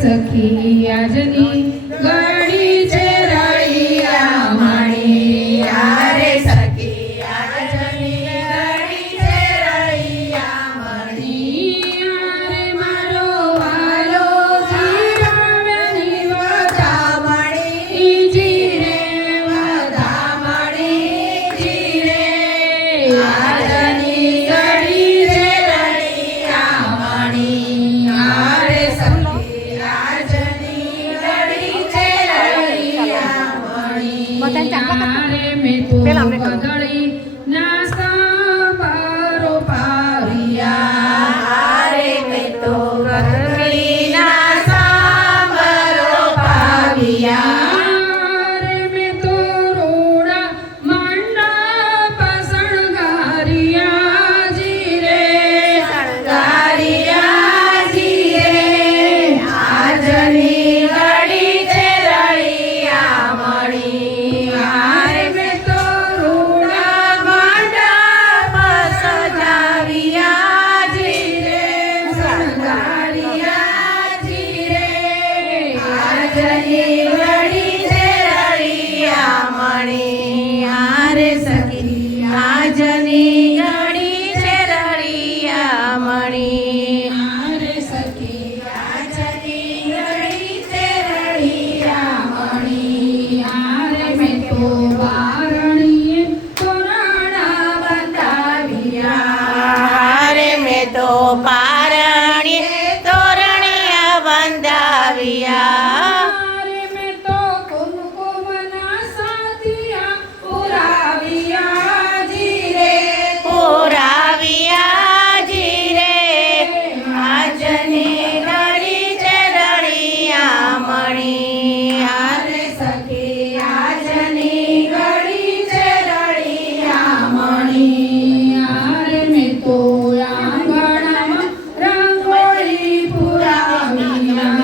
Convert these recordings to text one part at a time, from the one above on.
સખી આજની ઘડી છે રળિયા મણી યારે સખી આજની ઘડી છે રળિયા મણી યારે મારો વાલો જીવવાની વધામણી જીરે વધામણી જીરે આજની ઘડી છે રળિયા મણી યારે સખી આજની ઘડી છે રળિયા મણી યારે મેં તો કદળી નાસ્તા પારો પાવ્યા યારે મેં તો કદળીના સાંભરો પાવ્યા યારે મેં તો રોડા મંડપ શણગાર્યા જીરે શણગાર્યા જીરે આજની ઘડી છે રળિયા મણી યારે મેં તો રૂડા મંડપ સજાવ્યા જીરે શણગાર્યા જીરે આજની ઘડી છે રળિયા મણી યારે સખી આજની ઘડી છે રળિયા મણી યારે સખી આજની ઘડી છે રળિયા મણી યારે મેં તો વારણીએ તોરણા બંધાવ્યા યારે મેં તો પારણીએ તોરણિયા બંધાવ્યા યારે મેં તો કુમકુમના સાથિયા પુરાવ્યા જીરે પુરાવ્યા જીરે આજની ઘડી છે રળિયા મણી યારે સખી આજની ઘડી છે રળિયા મણી યારે મેં તો આંગણામાં રંગોળી પુરાવ્યા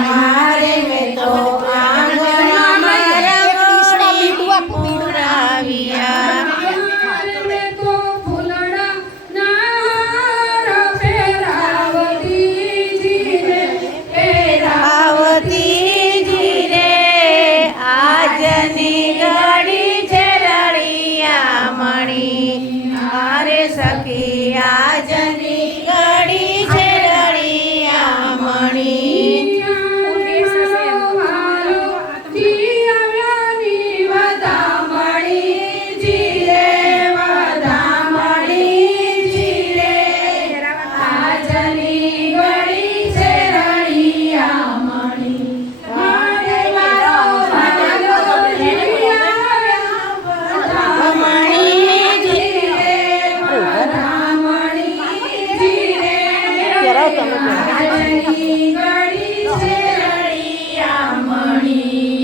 યારે મેં તો આંગણામાં રંગોળી પુરાવ્યા યારે મેં તો ફૂલડા નાર ફેરાવતી જીરે આવતી જીરે આજની ઘડી છે રળિયા મણી યારે સખી આજની ઘડી છે રળિયા મણી વધામણી જીરે વધામણી જીરે આજની ઘડી છે રળિયા મણી મારે મારો વાલો વધામણી જીરે વધામણી જીરે આજની ઘડી છે રળિયા મણી